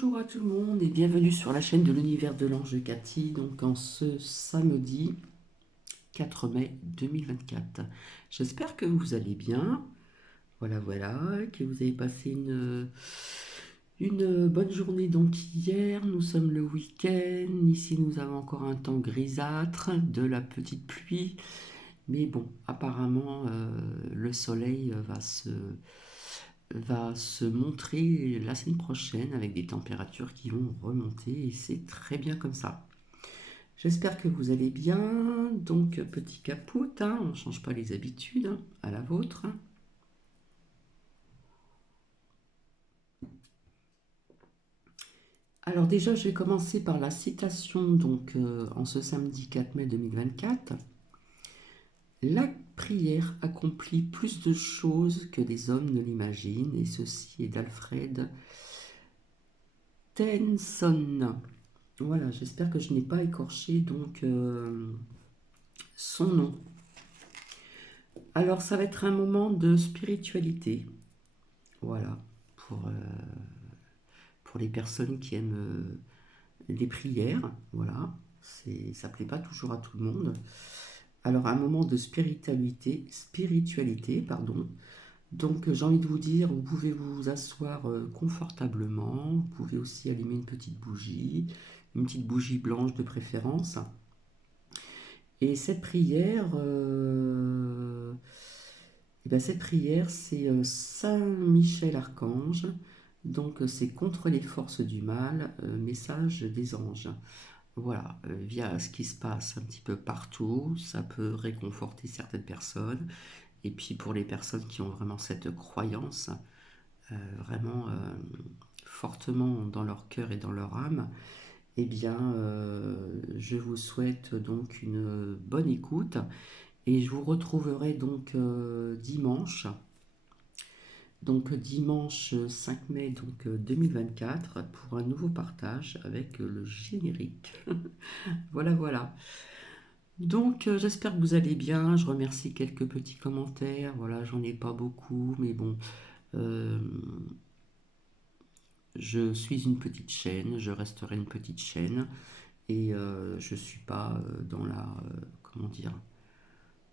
Bonjour à tout le monde et bienvenue sur la chaîne de l'univers de l'ange Cathy, donc en ce samedi 4 mai 2024. J'espère que vous allez bien, voilà, que vous avez passé une bonne journée donc hier, nous sommes le week-end, ici nous avons encore un temps grisâtre, de la petite pluie, mais bon, apparemment le soleil va se montrer la semaine prochaine avec des températures qui vont remonter et c'est très bien comme ça. J'espère que vous allez bien. Donc petit caput, hein, on ne change pas les habitudes, hein, à la vôtre. Alors déjà, je vais commencer par la citation donc en ce samedi 4 mai 2024. La prière accomplit plus de choses que les hommes ne l'imaginent, et ceci est d'Alfred Tennyson. Voilà, j'espère que je n'ai pas écorché donc son nom. Alors ça va être un moment de spiritualité, voilà, pour les personnes qui aiment les prières, voilà, ça plaît pas toujours à tout le monde. Alors un moment de spiritualité, pardon. Donc j'ai envie de vous dire, vous pouvez vous asseoir confortablement, vous pouvez aussi allumer une petite bougie blanche de préférence. Et cette prière, c'est Saint Michel Archange. Donc c'est contre les forces du mal, message des anges. Voilà, via ce qui se passe un petit peu partout, ça peut réconforter certaines personnes. Et puis pour les personnes qui ont vraiment cette croyance, vraiment fortement dans leur cœur et dans leur âme, eh bien, je vous souhaite donc une bonne écoute et je vous retrouverai donc dimanche 5 mai 2024 pour un nouveau partage avec le générique. Voilà. Donc j'espère que vous allez bien. Je remercie quelques petits commentaires. Voilà, j'en ai pas beaucoup, mais bon. euh, je suis une petite chaîne, je resterai une petite chaîne et je suis pas dans comment dire,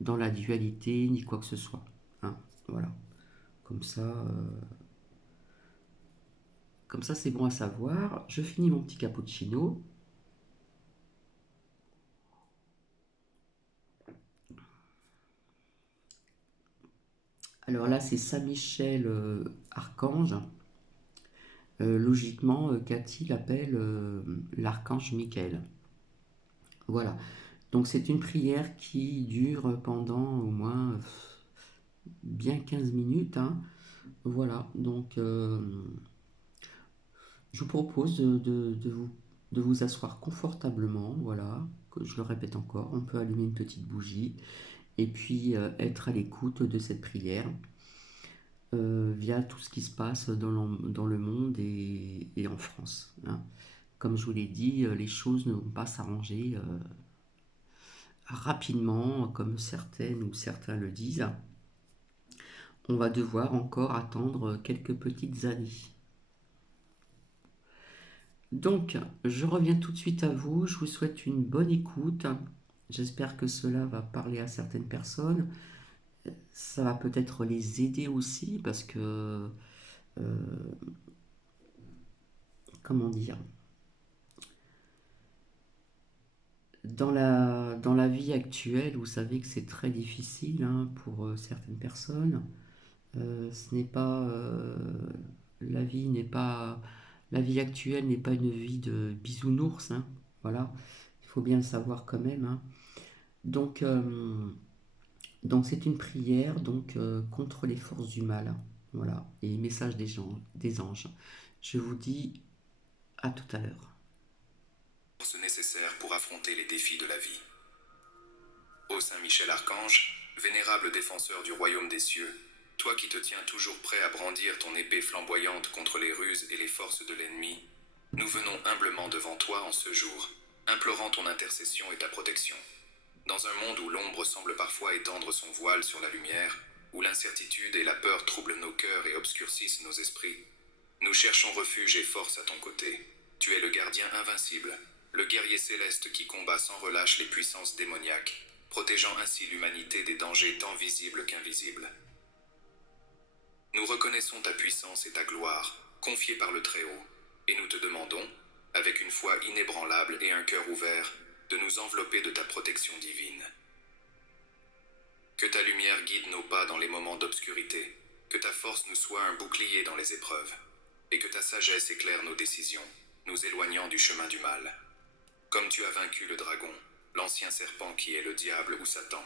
dans la dualité ni quoi que ce soit, hein, voilà. Comme ça, c'est bon à savoir. Je finis mon petit cappuccino. Alors là, c'est Saint-Michel Archange. Logiquement, Cathy l'appelle l'archange Michael. Voilà. Donc c'est une prière qui dure pendant au moins bien 15 minutes, hein. Voilà. Donc je vous propose de vous asseoir confortablement. Voilà. Que je le répète encore, on peut allumer une petite bougie et puis être à l'écoute de cette prière. Via tout ce qui se passe dans le monde et en France, hein. Comme je vous l'ai dit, les choses ne vont pas s'arranger rapidement, comme certaines ou certains le disent. On va devoir encore attendre quelques petites années. Donc, je reviens tout de suite à vous. Je vous souhaite une bonne écoute. J'espère que cela va parler à certaines personnes. Ça va peut-être les aider aussi parce que, comment dire, dans la vie actuelle, vous savez que c'est très difficile, hein, pour certaines personnes. Ce n'est pas, la vie n'est pas, la vie actuelle n'est pas une vie de bisounours, hein, voilà. Il faut bien le savoir quand même, hein. Donc, c'est une prière contre les forces du mal, voilà, et message des anges. Je vous dis à tout à l'heure. Nécessaire pour affronter les défis de la vie. Ô Saint Michel Archange, vénérable défenseur du royaume des cieux, toi qui te tiens toujours prêt à brandir ton épée flamboyante contre les ruses et les forces de l'ennemi, nous venons humblement devant toi en ce jour, implorant ton intercession et ta protection. Dans un monde où l'ombre semble parfois étendre son voile sur la lumière, où l'incertitude et la peur troublent nos cœurs et obscurcissent nos esprits, Nous cherchons refuge et force à ton côté. Tu es le gardien invincible, le guerrier céleste qui combat sans relâche les puissances démoniaques, protégeant ainsi l'humanité des dangers tant visibles qu'invisibles. Nous reconnaissons ta puissance et ta gloire, confiées par le Très-Haut, et nous te demandons, avec une foi inébranlable et un cœur ouvert, de nous envelopper de ta protection divine. Que ta lumière guide nos pas dans les moments d'obscurité, que ta force nous soit un bouclier dans les épreuves, et que ta sagesse éclaire nos décisions, nous éloignant du chemin du mal. Comme tu as vaincu le dragon, l'ancien serpent qui est le diable ou Satan,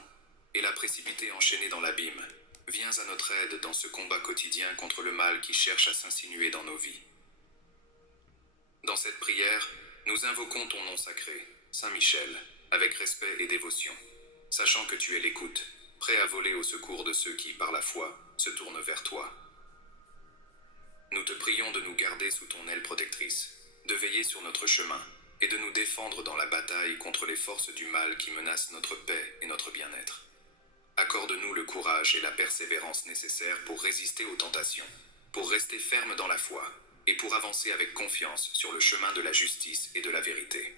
et l'as précipité enchaîné dans l'abîme, viens à notre aide dans ce combat quotidien contre le mal qui cherche à s'insinuer dans nos vies. Dans cette prière, nous invoquons ton nom sacré, Saint Michel, avec respect et dévotion, sachant que tu es l'écoute, prêt à voler au secours de ceux qui, par la foi, se tournent vers toi. Nous te prions de nous garder sous ton aile protectrice, de veiller sur notre chemin, et de nous défendre dans la bataille contre les forces du mal qui menacent notre paix et notre bien-être. Accorde-nous le courage et la persévérance nécessaires pour résister aux tentations, pour rester ferme dans la foi, et pour avancer avec confiance sur le chemin de la justice et de la vérité.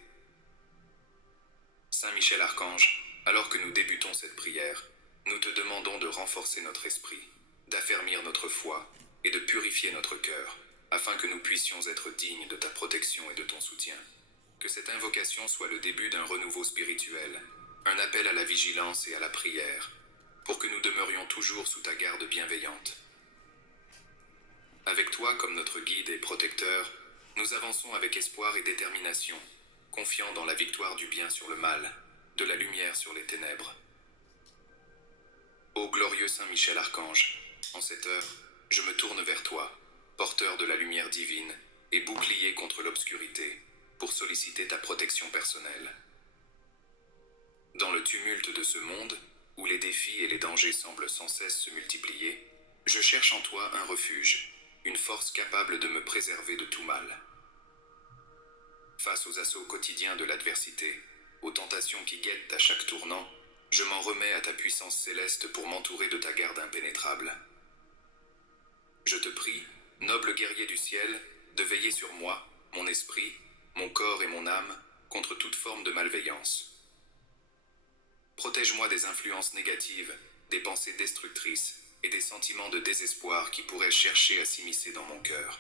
Saint Michel Archange, alors que nous débutons cette prière, nous te demandons de renforcer notre esprit, d'affermir notre foi et de purifier notre cœur, afin que nous puissions être dignes de ta protection et de ton soutien. Que cette invocation soit le début d'un renouveau spirituel, un appel à la vigilance et à la prière, pour que nous demeurions toujours sous ta garde bienveillante. Avec toi comme notre guide et protecteur, nous avançons avec espoir et détermination, confiant dans la victoire du bien sur le mal, de la lumière sur les ténèbres. Ô glorieux Saint Michel Archange, en cette heure, je me tourne vers toi, porteur de la lumière divine et bouclier contre l'obscurité, pour solliciter ta protection personnelle. Dans le tumulte de ce monde, où les défis et les dangers semblent sans cesse se multiplier, je cherche en toi un refuge, une force capable de me préserver de tout mal. Face aux assauts quotidiens de l'adversité, aux tentations qui guettent à chaque tournant, je m'en remets à ta puissance céleste pour m'entourer de ta garde impénétrable. Je te prie, noble guerrier du ciel, de veiller sur moi, mon esprit, mon corps et mon âme, contre toute forme de malveillance. Protège-moi des influences négatives, des pensées destructrices et des sentiments de désespoir qui pourraient chercher à s'immiscer dans mon cœur.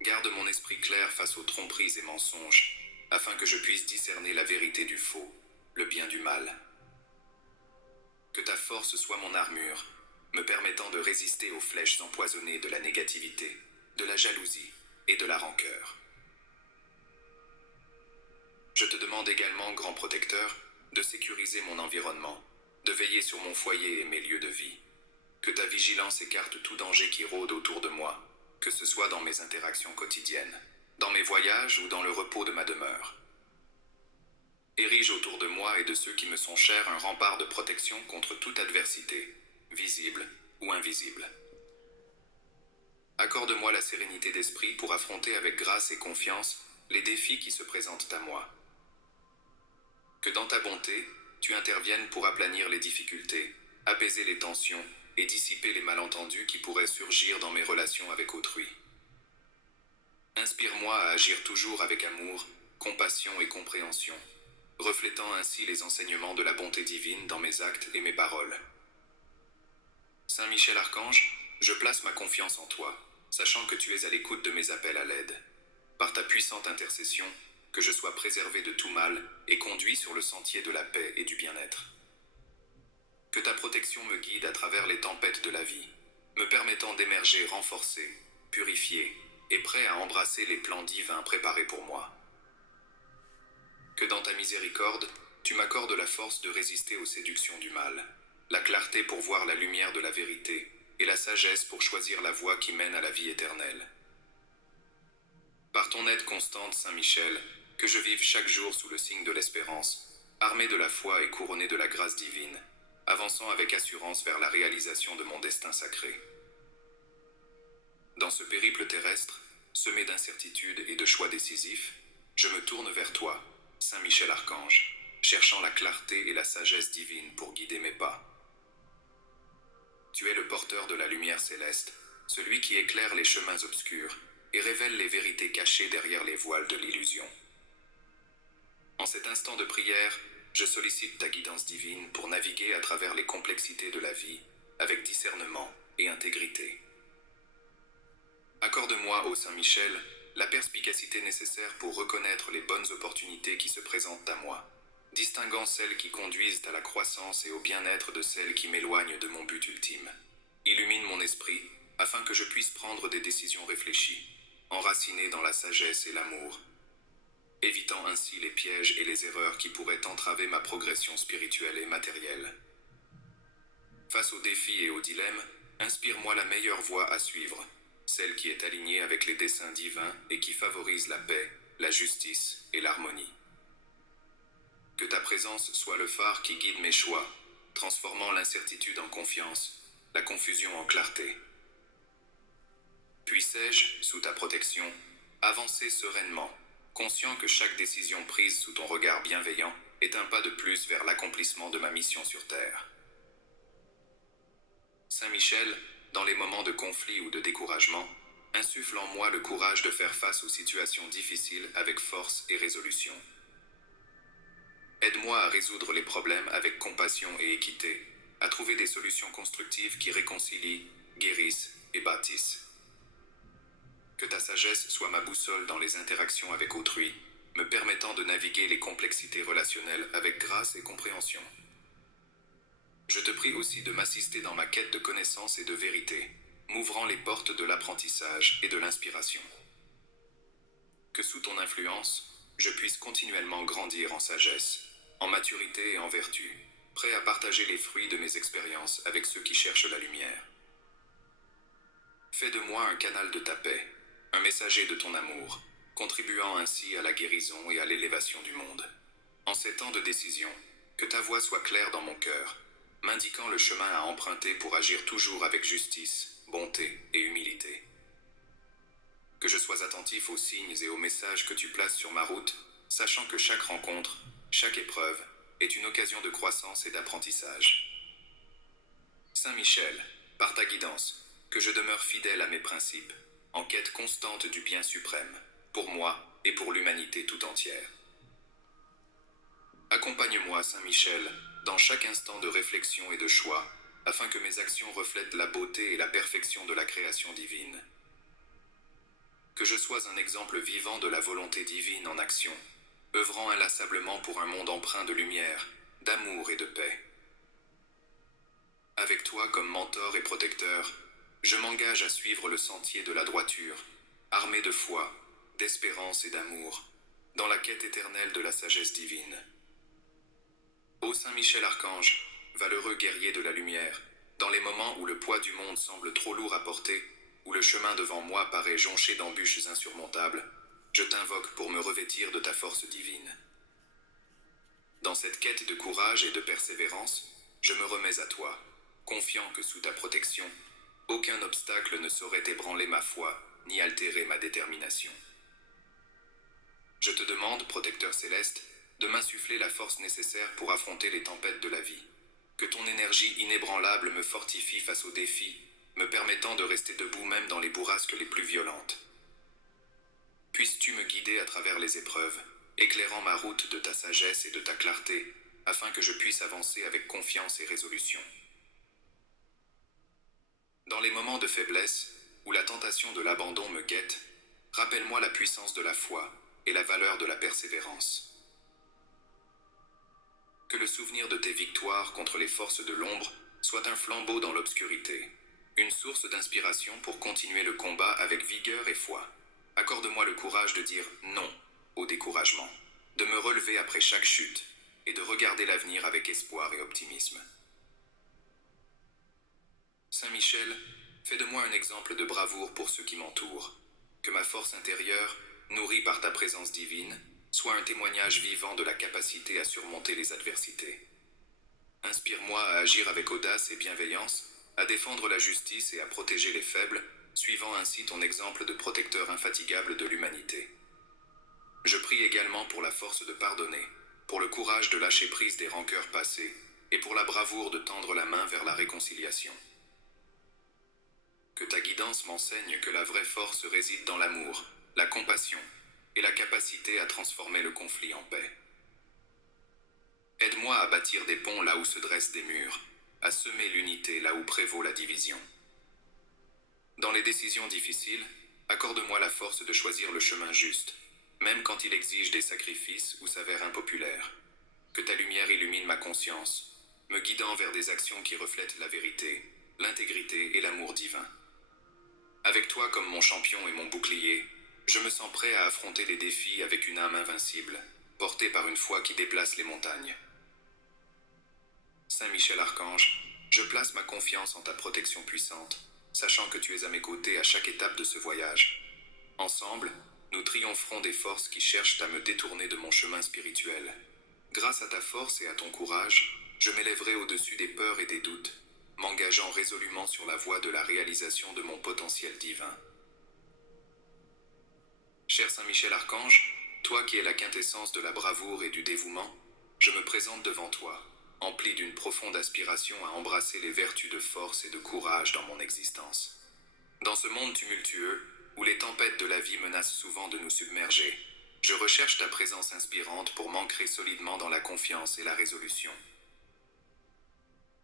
Garde mon esprit clair face aux tromperies et mensonges, afin que je puisse discerner la vérité du faux, le bien du mal. Que ta force soit mon armure, me permettant de résister aux flèches empoisonnées de la négativité, de la jalousie et de la rancœur. Je te demande également, grand protecteur, de sécuriser mon environnement, de veiller sur mon foyer et mes lieux de vie. Que ta vigilance écarte tout danger qui rôde autour de moi, que ce soit dans mes interactions quotidiennes, dans mes voyages ou dans le repos de ma demeure. Érige autour de moi et de ceux qui me sont chers un rempart de protection contre toute adversité, visible ou invisible. Accorde-moi la sérénité d'esprit pour affronter avec grâce et confiance les défis qui se présentent à moi. Que dans ta bonté, tu interviennes pour aplanir les difficultés, apaiser les tensions et dissiper les malentendus qui pourraient surgir dans mes relations avec autrui. Inspire-moi à agir toujours avec amour, compassion et compréhension, reflétant ainsi les enseignements de la bonté divine dans mes actes et mes paroles. Saint Michel Archange, je place ma confiance en toi, sachant que tu es à l'écoute de mes appels à l'aide. Par ta puissante intercession, que je sois préservé de tout mal et conduit sur le sentier de la paix et du bien-être. Que ta protection me guide à travers les tempêtes de la vie, me permettant d'émerger renforcé, purifié et prêt à embrasser les plans divins préparés pour moi. Que dans ta miséricorde, tu m'accordes la force de résister aux séductions du mal, la clarté pour voir la lumière de la vérité et la sagesse pour choisir la voie qui mène à la vie éternelle. Par ton aide constante, Saint Michel, que je vive chaque jour sous le signe de l'espérance, armé de la foi et couronné de la grâce divine, avançant avec assurance vers la réalisation de mon destin sacré. Dans ce périple terrestre, semé d'incertitudes et de choix décisifs, je me tourne vers toi, Saint Michel Archange, cherchant la clarté et la sagesse divine pour guider mes pas. Tu es le porteur de la lumière céleste, celui qui éclaire les chemins obscurs et révèle les vérités cachées derrière les voiles de l'illusion. En cet instant de prière, je sollicite ta guidance divine pour naviguer à travers les complexités de la vie avec discernement et intégrité. Accorde-moi, ô Saint Michel, la perspicacité nécessaire pour reconnaître les bonnes opportunités qui se présentent à moi, distinguant celles qui conduisent à la croissance et au bien-être de celles qui m'éloignent de mon but ultime. Illumine mon esprit, afin que je puisse prendre des décisions réfléchies, enracinées dans la sagesse et l'amour, évitant ainsi les pièges et les erreurs qui pourraient entraver ma progression spirituelle et matérielle. Face aux défis et aux dilemmes, inspire-moi la meilleure voie à suivre, celle qui est alignée avec les desseins divins et qui favorise la paix, la justice et l'harmonie. Que ta présence soit le phare qui guide mes choix, transformant l'incertitude en confiance, la confusion en clarté. Puissais-je, sous ta protection, avancer sereinement, conscient que chaque décision prise sous ton regard bienveillant est un pas de plus vers l'accomplissement de ma mission sur Terre. Saint Michel, dans les moments de conflit ou de découragement, insuffle en moi le courage de faire face aux situations difficiles avec force et résolution. Aide-moi à résoudre les problèmes avec compassion et équité, à trouver des solutions constructives qui réconcilient, guérissent et bâtissent. Que ta sagesse soit ma boussole dans les interactions avec autrui, me permettant de naviguer les complexités relationnelles avec grâce et compréhension. Je te prie aussi de m'assister dans ma quête de connaissance et de vérité, m'ouvrant les portes de l'apprentissage et de l'inspiration. Que sous ton influence, je puisse continuellement grandir en sagesse, en maturité et en vertu, prêt à partager les fruits de mes expériences avec ceux qui cherchent la lumière. Fais de moi un canal de ta paix, un messager de ton amour, contribuant ainsi à la guérison et à l'élévation du monde. En ces temps de décision, que ta voix soit claire dans mon cœur, m'indiquant le chemin à emprunter pour agir toujours avec justice, bonté et humilité. Que je sois attentif aux signes et aux messages que tu places sur ma route, sachant que chaque rencontre, chaque épreuve, est une occasion de croissance et d'apprentissage. Saint Michel, par ta guidance, que je demeure fidèle à mes principes, en quête constante du bien suprême, pour moi et pour l'humanité tout entière. Accompagne-moi, Saint Michel, dans chaque instant de réflexion et de choix, afin que mes actions reflètent la beauté et la perfection de la création divine. Que je sois un exemple vivant de la volonté divine en action, œuvrant inlassablement pour un monde empreint de lumière, d'amour et de paix. Avec toi comme mentor et protecteur, je m'engage à suivre le sentier de la droiture, armé de foi, d'espérance et d'amour, dans la quête éternelle de la sagesse divine. Ô Saint Michel Archange, valeureux guerrier de la lumière, dans les moments où le poids du monde semble trop lourd à porter, où le chemin devant moi paraît jonché d'embûches insurmontables, je t'invoque pour me revêtir de ta force divine. Dans cette quête de courage et de persévérance, je me remets à toi, confiant que sous ta protection, aucun obstacle ne saurait ébranler ma foi, ni altérer ma détermination. Je te demande, protecteur céleste, de m'insuffler la force nécessaire pour affronter les tempêtes de la vie. Que ton énergie inébranlable me fortifie face aux défis, me permettant de rester debout même dans les bourrasques les plus violentes. Puisses-tu me guider à travers les épreuves, éclairant ma route de ta sagesse et de ta clarté, afin que je puisse avancer avec confiance et résolution. Dans les moments de faiblesse, où la tentation de l'abandon me guette, rappelle-moi la puissance de la foi et la valeur de la persévérance. Que le souvenir de tes victoires contre les forces de l'ombre soit un flambeau dans l'obscurité, une source d'inspiration pour continuer le combat avec vigueur et foi. Accorde-moi le courage de dire non au découragement, de me relever après chaque chute et de regarder l'avenir avec espoir et optimisme. Saint Michel, fais de moi un exemple de bravoure pour ceux qui m'entourent. Que ma force intérieure, nourrie par ta présence divine, soit un témoignage vivant de la capacité à surmonter les adversités. Inspire-moi à agir avec audace et bienveillance, à défendre la justice et à protéger les faibles, suivant ainsi ton exemple de protecteur infatigable de l'humanité. Je prie également pour la force de pardonner, pour le courage de lâcher prise des rancœurs passées, et pour la bravoure de tendre la main vers la réconciliation. Que ta guidance m'enseigne que la vraie force réside dans l'amour, la compassion et la capacité à transformer le conflit en paix. Aide-moi à bâtir des ponts là où se dressent des murs, à semer l'unité là où prévaut la division. Dans les décisions difficiles, accorde-moi la force de choisir le chemin juste, même quand il exige des sacrifices ou s'avère impopulaire. Que ta lumière illumine ma conscience, me guidant vers des actions qui reflètent la vérité, l'intégrité et l'amour divin. Avec toi comme mon champion et mon bouclier, je me sens prêt à affronter les défis avec une âme invincible, portée par une foi qui déplace les montagnes. Saint Michel Archange, je place ma confiance en ta protection puissante, sachant que tu es à mes côtés à chaque étape de ce voyage. Ensemble, nous triompherons des forces qui cherchent à me détourner de mon chemin spirituel. Grâce à ta force et à ton courage, je m'élèverai au-dessus des peurs et des doutes, m'engageant résolument sur la voie de la réalisation de mon potentiel divin. Cher Saint Michel Archange, toi qui es la quintessence de la bravoure et du dévouement, je me présente devant toi, empli d'une profonde aspiration à embrasser les vertus de force et de courage dans mon existence. Dans ce monde tumultueux, où les tempêtes de la vie menacent souvent de nous submerger, je recherche ta présence inspirante pour m'ancrer solidement dans la confiance et la résolution.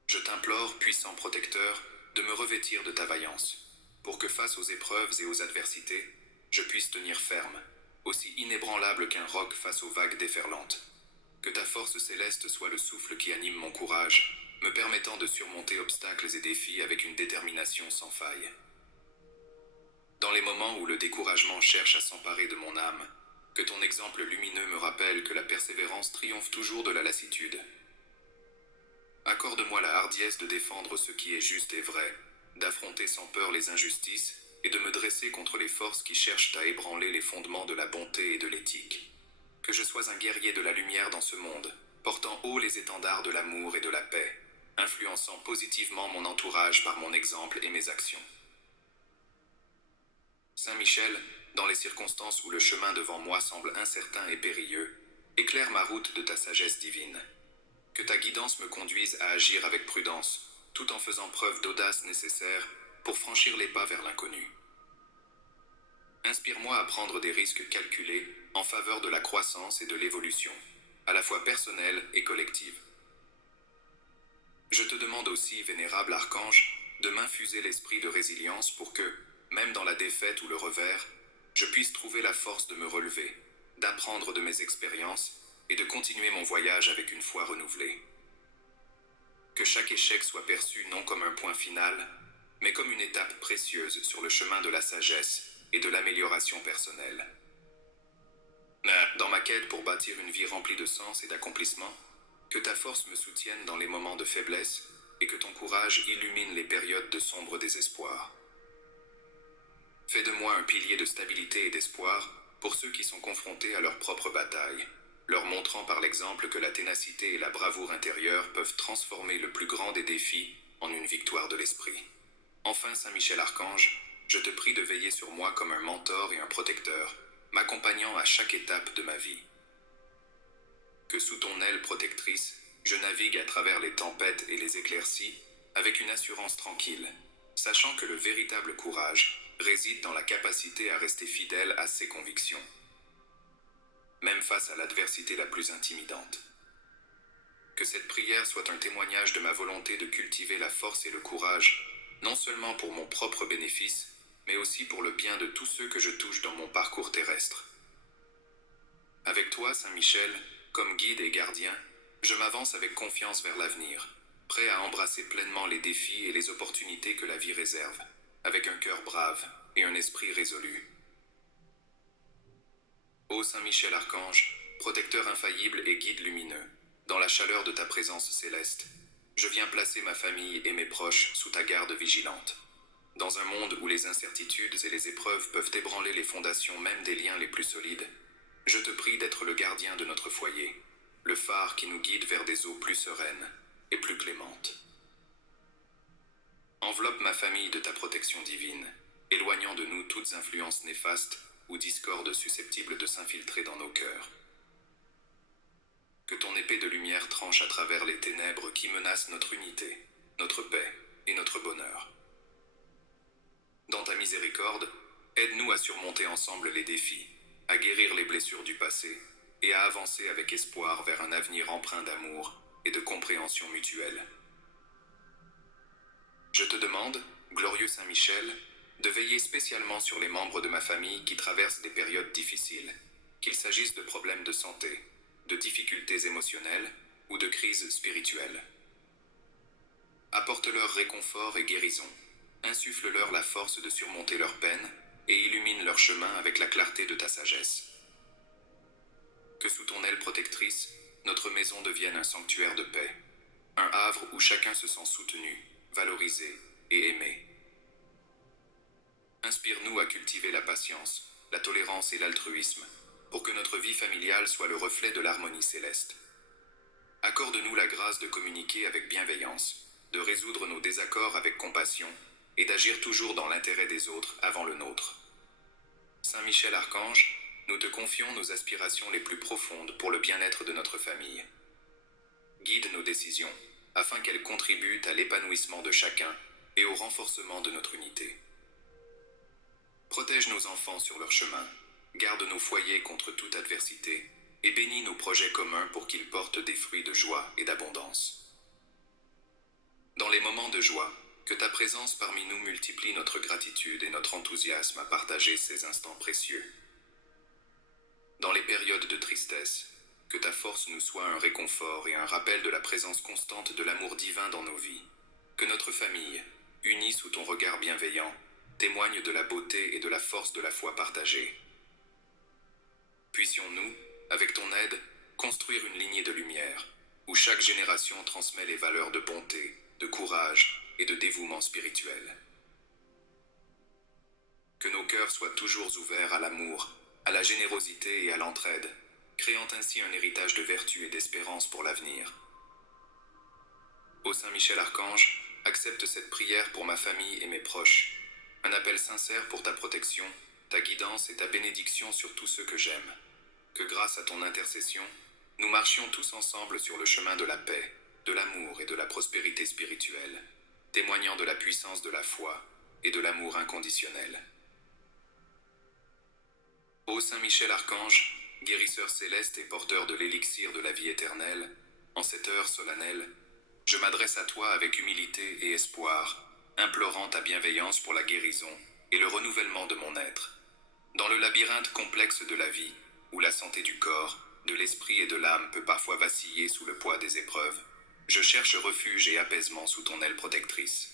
Je t'implore, puissant protecteur, de me revêtir de ta vaillance, pour que face aux épreuves et aux adversités, je puisse tenir ferme, aussi inébranlable qu'un roc face aux vagues déferlantes. Que ta force céleste soit le souffle qui anime mon courage, me permettant de surmonter obstacles et défis avec une détermination sans faille. Dans les moments où le découragement cherche à s'emparer de mon âme, que ton exemple lumineux me rappelle que la persévérance triomphe toujours de la lassitude. Accorde-moi la hardiesse de défendre ce qui est juste et vrai, d'affronter sans peur les injustices et de me dresser contre les forces qui cherchent à ébranler les fondements de la bonté et de l'éthique. Que je sois un guerrier de la lumière dans ce monde, portant haut les étendards de l'amour et de la paix, influençant positivement mon entourage par mon exemple et mes actions. Saint Michel, dans les circonstances où le chemin devant moi semble incertain et périlleux, éclaire ma route de ta sagesse divine. Que ta guidance me conduise à agir avec prudence, tout en faisant preuve d'audace nécessaire pour franchir les pas vers l'inconnu. Inspire-moi à prendre des risques calculés en faveur de la croissance et de l'évolution, à la fois personnelle et collective. Je te demande aussi, vénérable archange, de m'infuser l'esprit de résilience pour que, même dans la défaite ou le revers, je puisse trouver la force de me relever, d'apprendre de mes expériences et de continuer mon voyage avec une foi renouvelée. Que chaque échec soit perçu non comme un point final, mais comme une étape précieuse sur le chemin de la sagesse et de l'amélioration personnelle. Dans ma quête pour bâtir une vie remplie de sens et d'accomplissement, que ta force me soutienne dans les moments de faiblesse et que ton courage illumine les périodes de sombre désespoir. Fais de moi un pilier de stabilité et d'espoir pour ceux qui sont confrontés à leur propre bataille, leur montrant par l'exemple que la ténacité et la bravoure intérieure peuvent transformer le plus grand des défis en une victoire de l'esprit. Enfin, Saint Michel Archange, je te prie de veiller sur moi comme un mentor et un protecteur, m'accompagnant à chaque étape de ma vie. Que sous ton aile protectrice, je navigue à travers les tempêtes et les éclaircies avec une assurance tranquille, sachant que le véritable courage réside dans la capacité à rester fidèle à ses convictions, même face à l'adversité la plus intimidante. Que cette prière soit un témoignage de ma volonté de cultiver la force et le courage, non seulement pour mon propre bénéfice, mais aussi pour le bien de tous ceux que je touche dans mon parcours terrestre. Avec toi, Saint Michel, comme guide et gardien, je m'avance avec confiance vers l'avenir, prêt à embrasser pleinement les défis et les opportunités que la vie réserve, avec un cœur brave et un esprit résolu. Ô Saint Michel Archange, protecteur infaillible et guide lumineux, dans la chaleur de ta présence céleste, je viens placer ma famille et mes proches sous ta garde vigilante. Dans un monde où les incertitudes et les épreuves peuvent ébranler les fondations même des liens les plus solides, je te prie d'être le gardien de notre foyer, le phare qui nous guide vers des eaux plus sereines et plus clémentes. Enveloppe ma famille de ta protection divine, éloignant de nous toutes influences néfastes ou discordes susceptibles de s'infiltrer dans nos cœurs. Que ton épée de lumière tranche à travers les ténèbres qui menacent notre unité, notre paix et notre bonheur. Dans ta miséricorde, aide-nous à surmonter ensemble les défis, à guérir les blessures du passé et à avancer avec espoir vers un avenir empreint d'amour et de compréhension mutuelle. Je te demande, glorieux Saint Michel, de veiller spécialement sur les membres de ma famille qui traversent des périodes difficiles, qu'il s'agisse de problèmes de santé, de difficultés émotionnelles ou de crises spirituelles. Apporte-leur réconfort et guérison, insuffle-leur la force de surmonter leurs peines et illumine leur chemin avec la clarté de ta sagesse. Que sous ton aile protectrice, notre maison devienne un sanctuaire de paix, un havre où chacun se sent soutenu, valorisé et aimé. Inspire-nous à cultiver la patience, la tolérance et l'altruisme, pour que notre vie familiale soit le reflet de l'harmonie céleste. Accorde-nous la grâce de communiquer avec bienveillance, de résoudre nos désaccords avec compassion et d'agir toujours dans l'intérêt des autres avant le nôtre. Saint Michel Archange, nous te confions nos aspirations les plus profondes pour le bien-être de notre famille. Guide nos décisions, afin qu'elles contribuent à l'épanouissement de chacun et au renforcement de notre unité. Protège nos enfants sur leur chemin, garde nos foyers contre toute adversité et bénis nos projets communs pour qu'ils portent des fruits de joie et d'abondance. Dans les moments de joie, que ta présence parmi nous multiplie notre gratitude et notre enthousiasme à partager ces instants précieux. Dans les périodes de tristesse, que ta force nous soit un réconfort et un rappel de la présence constante de l'amour divin dans nos vies. Que notre famille, unie sous ton regard bienveillant, témoigne de la beauté et de la force de la foi partagée. Puissions-nous, avec ton aide, construire une lignée de lumière, où chaque génération transmet les valeurs de bonté, de courage et de dévouement spirituel. Que nos cœurs soient toujours ouverts à l'amour, à la générosité et à l'entraide, créant ainsi un héritage de vertu et d'espérance pour l'avenir. Ô Saint Michel Archange, accepte cette prière pour ma famille et mes proches, un appel sincère pour ta protection, ta guidance et ta bénédiction sur tous ceux que j'aime. Que grâce à ton intercession, nous marchions tous ensemble sur le chemin de la paix, de l'amour et de la prospérité spirituelle, témoignant de la puissance de la foi et de l'amour inconditionnel. Ô Saint Michel Archange, guérisseur céleste et porteur de l'élixir de la vie éternelle, en cette heure solennelle, je m'adresse à toi avec humilité et espoir, implorant ta bienveillance pour la guérison et le renouvellement de mon être. Dans le labyrinthe complexe de la vie, où la santé du corps, de l'esprit et de l'âme peut parfois vaciller sous le poids des épreuves, je cherche refuge et apaisement sous ton aile protectrice.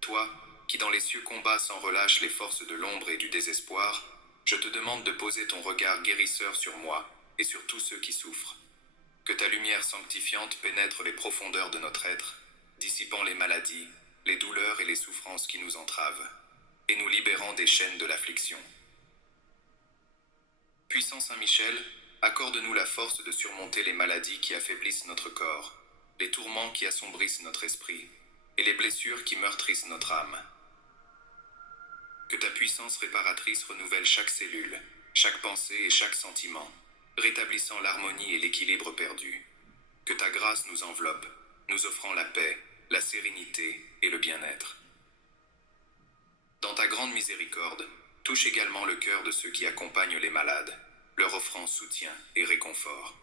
Toi, qui dans les cieux combats sans relâche les forces de l'ombre et du désespoir, je te demande de poser ton regard guérisseur sur moi et sur tous ceux qui souffrent. Que ta lumière sanctifiante pénètre les profondeurs de notre être, dissipant les maladies, les douleurs et les souffrances qui nous entravent, et nous libérant des chaînes de l'affliction. Puissant Saint Michel, accorde-nous la force de surmonter les maladies qui affaiblissent notre corps, les tourments qui assombrissent notre esprit, et les blessures qui meurtrissent notre âme. Que ta puissance réparatrice renouvelle chaque cellule, chaque pensée et chaque sentiment, rétablissant l'harmonie et l'équilibre perdu. Que ta grâce nous enveloppe, nous offrant la paix, la sérénité et le bien-être. Dans ta grande miséricorde, touche également le cœur de ceux qui accompagnent les malades, leur offrant soutien et réconfort.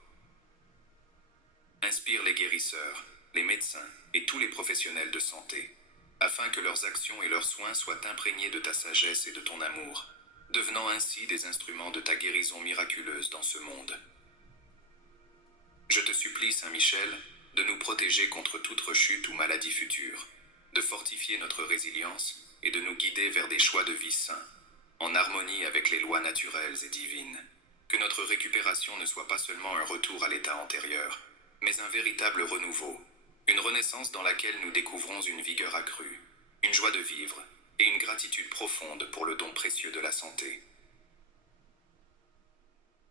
Inspire les guérisseurs, les médecins et tous les professionnels de santé, afin que leurs actions et leurs soins soient imprégnés de ta sagesse et de ton amour, devenant ainsi des instruments de ta guérison miraculeuse dans ce monde. Je te supplie, Saint Michel, de nous protéger contre toute rechute ou maladie future, de fortifier notre résilience et de nous guider vers des choix de vie sains, en harmonie avec les lois naturelles et divines. Que notre récupération ne soit pas seulement un retour à l'état antérieur, mais un véritable renouveau, une renaissance dans laquelle nous découvrons une vigueur accrue, une joie de vivre et une gratitude profonde pour le don précieux de la santé.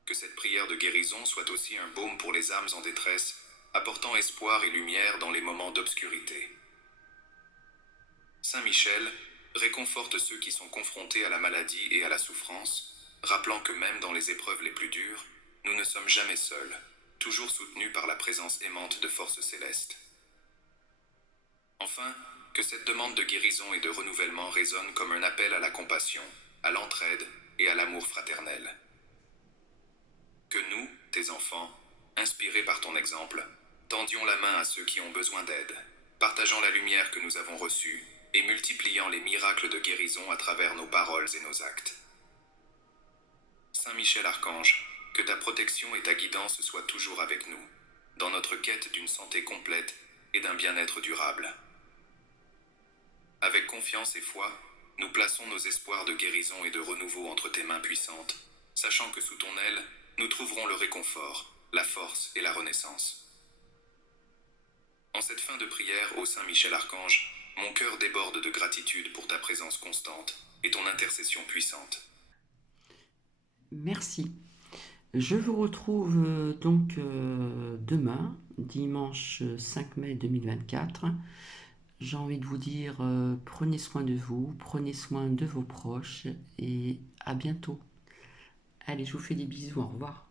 Que cette prière de guérison soit aussi un baume pour les âmes en détresse, apportant espoir et lumière dans les moments d'obscurité. Saint Michel, réconforte ceux qui sont confrontés à la maladie et à la souffrance, rappelant que même dans les épreuves les plus dures, nous ne sommes jamais seuls, toujours soutenus par la présence aimante de forces célestes. Enfin, Que cette demande de guérison et de renouvellement résonne comme un appel à la compassion, à l'entraide et à l'amour fraternel. Que nous, tes enfants, inspirés par ton exemple, tendions la main à ceux qui ont besoin d'aide, partageant la lumière que nous avons reçue et multipliant les miracles de guérison à travers nos paroles et nos actes. Saint Michel Archange, que ta protection et ta guidance soient toujours avec nous, dans notre quête d'une santé complète et d'un bien-être durable. Avec confiance et foi, nous plaçons nos espoirs de guérison et de renouveau entre tes mains puissantes, sachant que sous ton aile, nous trouverons le réconfort, la force et la renaissance. En cette fin de prière, ô Saint Michel Archange, mon cœur déborde de gratitude pour ta présence constante et ton intercession puissante. Merci. Je vous retrouve donc demain, dimanche 5 mai 2024. J'ai envie de vous dire, prenez soin de vous, prenez soin de vos proches et à bientôt. Allez, je vous fais des bisous, au revoir.